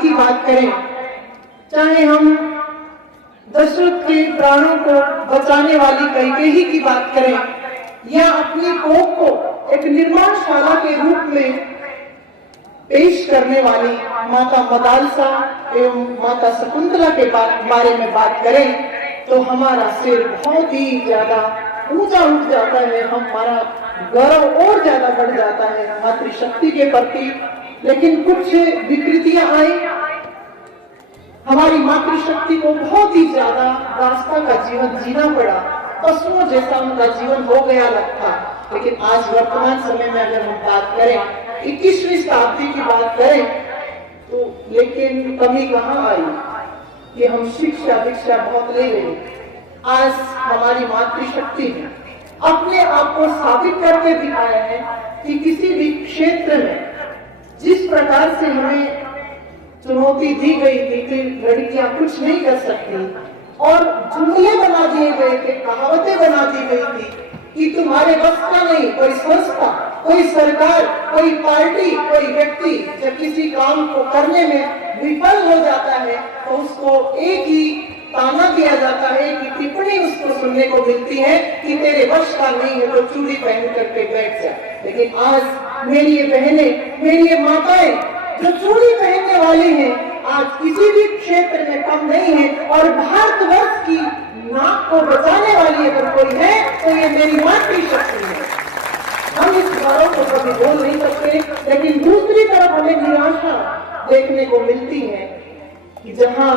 की बात करें, चाहे हम दशरथ के प्राणों को बचाने वाली कैकेयी की बात करें, या अपनी कोख को एक निर्माणशाला के रूप में पेश करने वाली माता मदालसा एवं माता शकुंतला के बारे में बात करें, तो हमारा सिर बहुत ही ज्यादा ऊंचा उठ जाता है, हमारा गौरव और ज्यादा बढ़ जाता है मातृशक्ति के प्रति। लेकिन कुछ विकृतियां आई, हमारी मातृशक्ति को बहुत ही ज्यादा दास्ता का जीवन जीना पड़ा, पशुओं जैसा उनका जीवन हो गया लगता। लेकिन आज वर्तमान समय में अगर हम बात करें, 21वीं शताब्दी की बात करें, तो लेकिन कमी कहाँ आई कि हम शिक्षा दीक्षा बहुत ले रहे। आज हमारी मातृशक्ति ने अपने आप को साबित करके दिखाया है कि किसी भी क्षेत्र में जिस प्रकार से हमें चुनौती दी गई थी कि लड़कियां कुछ नहीं कर सकती, और जुमले बना दिए गए थे, कहावतें बना दी गई थी कि तुम्हारे बस का नहीं, कोई संस्था, कोई सरकार, कोई पार्टी, कोई व्यक्ति जब किसी काम को करने में विफल हो जाता है तो उसको एक ही ताना दिया जाता है कि टिप्पणी उसको सुनने को मिलती है कि तेरे वश का नहीं है तो चूड़ी पहन करके बैठ जा। लेकिन आज मेरी ये बहनें, मेरी ये माताएं जो चूड़ी पहनने वाली हैं, आज किसी भी क्षेत्र में कम नहीं है, और भारतवर्ष की नाक को बचाने वाली अगर कोई है तो ये मेरी मातृशक्ति है। हम इस गौरव को कभी बोल नहीं सकते, लेकिन दूसरी तरफ हमें निराशा देखने को मिलती है कि जहाँ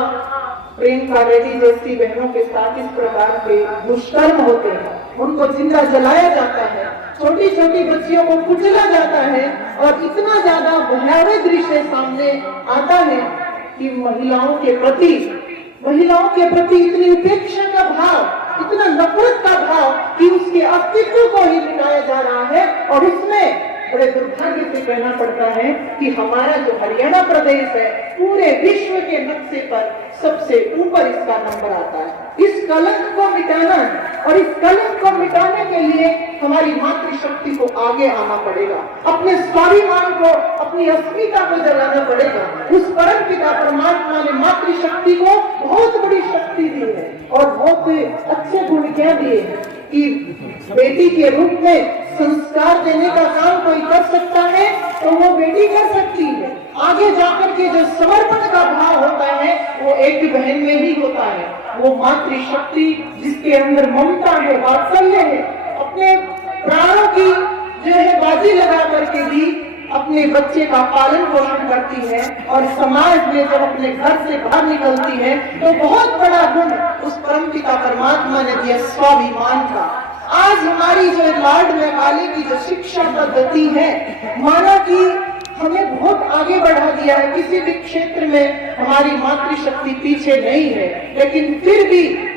प्रियंका रेड्डी जैसी बहनों के साथ इस प्रकार के दुष्कर्म होते हैं, उनको जिंदा जलाया जाता है, छोटी छोटी बच्चियों को कुचला जाता है, और इतना ज्यादा भयावह दृश्य सामने आता है कि महिलाओं के प्रति इतनी उपेक्षा का भाव, इतना नफरत का भाव कि उसके अस्तित्व को ही मिटाया जा रहा है। और इसमें बड़े दुर्भाग्य से कहना पड़ता है कि हमारा जो हरियाणा प्रदेश है पूरे विश्व के नक्शे पर सबसे ऊपर इसका नंबर आता है। इस कलंक को मिटाना, और इस कलंक को मिटाने के लिए हमारी मातृशक्ति को आगे आना पड़ेगा, अपने स्वाभिमान को, अपनी अस्मिता को जगाना पड़ेगा। उस परम पिता परमात्मा ने मातृशक्ति को बहुत बड़ी शक्ति दी है और बहुत अच्छे गुण क्या दिए कि बेटी के रूप में संस्कार देने का काम कोई कर सकता है तो वो बेटी कर सकती है। आगे जाकर के जो समर्पण का भाव होता है वो एक बहन में ही होता है। वो मातृशक्ति जिसके अंदर ममता है, वात्सल्य है, अपने प्राणों की जो है बाजी लगा करके भी अपने बच्चे का पालन पोषण करती है, और समाज में जब अपने घर से बाहर निकलती है तो बहुत बड़ा गुण उस परम पिता परमात्मा ने दिया, स्वाभिमान का। आज हमारी जो लॉर्ड मैकाले की जो शिक्षा पद्धति है, माना कि हमें बहुत आगे बढ़ा दिया है, किसी भी क्षेत्र में हमारी मातृशक्ति पीछे नहीं है, लेकिन फिर भी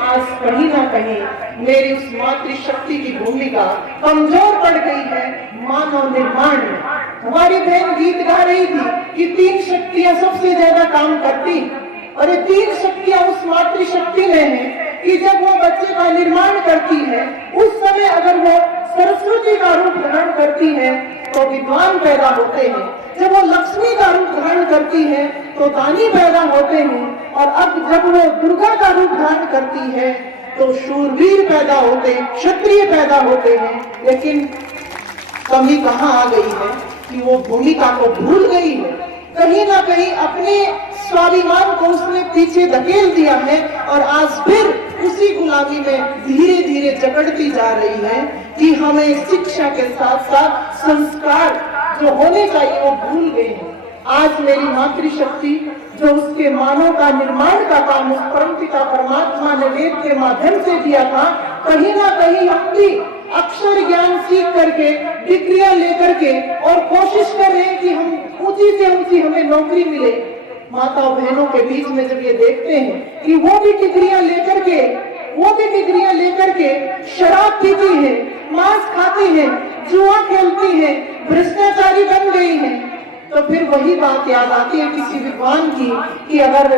आज कहीं ना कहीं मेरी उस मातृशक्ति की भूमिका कमजोर पड़ गई है मानव निर्माण में। हमारी बहन गीत गा रही थी कि 3 शक्तियां सबसे ज्यादा काम करती, और ये 3 शक्तियां उस मातृशक्ति में है कि जब वो बच्चे का निर्माण करती है उस समय अगर वो सरस्वती का रूप धारण करती है तो विद्वान पैदा होते हैं, जब वो लक्ष्मी का रूप धारण करती है तो दानी पैदा होते हैं, और अब जब वो दुर्गा का रूप धारण करती है तो शूरवीर पैदा होते हैं, क्षत्रिय पैदा होते हैं। लेकिन कमी कहाँ आ गई है कि वो भूमिका को भूल गई है, कहीं ना कहीं अपने स्वाभिमान को उसने पीछे धकेल दिया है, और आज फिर उसी गुलामी में धीरे धीरे जकड़ती जा रही है कि हमें शिक्षा के साथ साथ संस्कार जो होने चाहिए वो भूल गई है। आज मेरी मातृशक्ति जो उसके मानव का निर्माण का काम उस परम पिता परमात्मा ने वेद के माध्यम से दिया था, कहीं ना कहीं हम भी अक्षर ज्ञान सीख करके, डिग्रियां लेकर के, और कोशिश कर रहे हैं कि हम ऊंची से ऊंची हमें नौकरी मिले। माता बहनों के बीच में जब ये देखते हैं कि वो भी डिग्रियां लेकर के शराब पीती है, मांस खाती है, जुआ खेलती है, भ्रष्टाचारी बन गई है, तो फिर वही बात याद आती है किसी विद्वान की कि अगर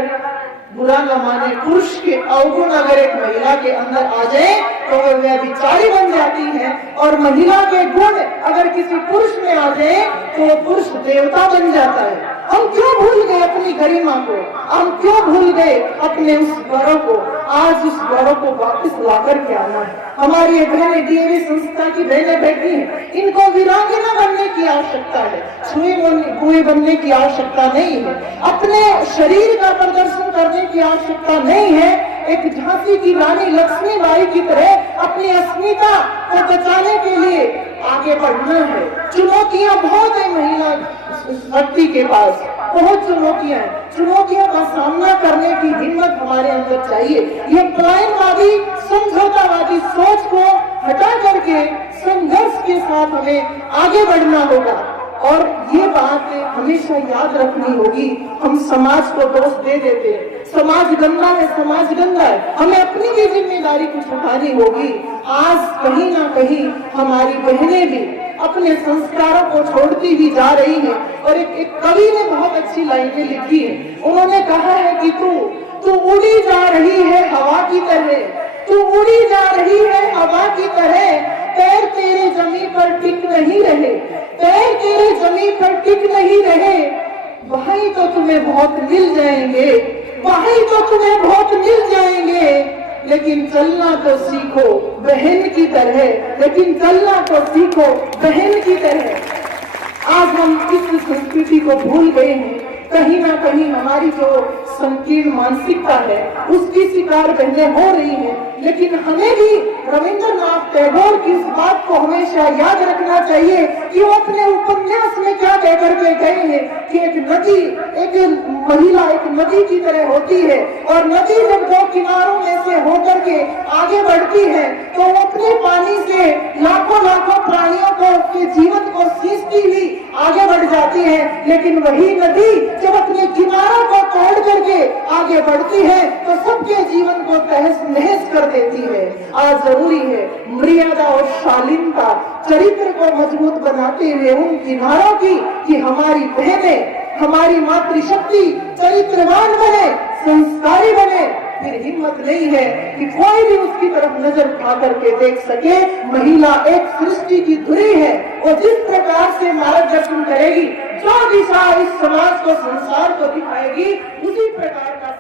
बुरा न माने पुरुष के अवगुण अगर एक महिला के अंदर आ जाए तो वह व्यभिचारी बन जाती है, और महिला के गुण अगर किसी पुरुष में आ जाए तो वो पुरुष देवता बन जाता है। हम क्यों भूल गए अपनी गरिमा को, हम क्यों भूल गए अपने उस गौरव को। आज उस गौरव को वापस लाकर के आना है। हमारी ये बहनें डीएवी संस्था की बहनें बैठी हैं, इनको वीरांगना बनने की आवश्यकता है, छुए बनने की आवश्यकता नहीं है, अपने शरीर का प्रदर्शन करने की आवश्यकता नहीं है। एक झांसी की रानी लक्ष्मीबाई की तरह अपनी अस्मिता को बचाने के लिए आगे बढ़ना है। चुनौतियां बहुत है महिला शक्ति के पास, बहुत चुनौतियां हैं। चुनौतियों का सामना करने की हिम्मत हमारे अंदर चाहिए। ये पलायनवादी समझौतावादी सोच को हटा करके संघर्ष के साथ हमें आगे बढ़ना होगा। और ये बात हमेशा याद रखनी होगी, हम समाज को दोष दे देते हैं, समाज गंदा है, समाज गंदा है, हमें अपनी भी जिम्मेदारी कुछ उठानी होगी। आज कहीं ना कहीं हमारी बहनें भी अपने संस्कारों को छोड़ती ही जा रही हैं। और एक कवि ने बहुत अच्छी लाइनें लिखी है, उन्होंने कहा है कि तू उड़ी जा रही है हवा की तरह, तू उड़ी जा रही है हवा की तरह, पैर तेरे जमीन पर टिक नहीं रहे, पैर तेरे जमीन पर टिक नहीं रहे, वहीं तो तुम्हें बहुत मिल जाएंगे, वहीं तो तुम्हें बहुत मिल जाएंगे, लेकिन चलना तो सीखो बहन की तरह, लेकिन चलना तो सीखो बहन की तरह। आज हम इस संस्कृति को भूल गए हैं। कहीं ना कहीं हमारी जो संकीर्ण मानसिकता है उसकी शिकार बहनें हो रही हैं। लेकिन हमें भी रविंद्रनाथ टैगोर की इस बात को हमेशा याद रखना चाहिए कि वो अपने उपन्यास में क्या कह करके गए हैं कि एक नदी, एक महिला एक नदी की तरह होती है, और नदी जब दो किनारों में से होकर के आगे बढ़ती है तो वो अपने पानी से लाखों लाखों प्राणियों को, के जीवन को सींचती हुई आगे बढ़ जाती है। लेकिन वही नदी जब अपने किनारों को तोड़ करके आगे बढ़ती है तो सबके जीवन को तहस नहस कर देती है। आज जरूरी है मर्यादा और शालीनता चरित्र को मजबूत बनाते हुए उन किनारों की कि हमारी बहनें, हमारी मातृशक्ति चरित्रवान बने, संस्कारी बने। फिर हिम्मत नहीं है कि कोई भी उसकी तरफ नजर उठा करके देख सके। महिला एक सृष्टि की धुरी है, और जिस प्रकार से मार्गदर्शन करेगी, जो दिशा इस समाज को, संसार को दिखाएगी, उसी प्रकार का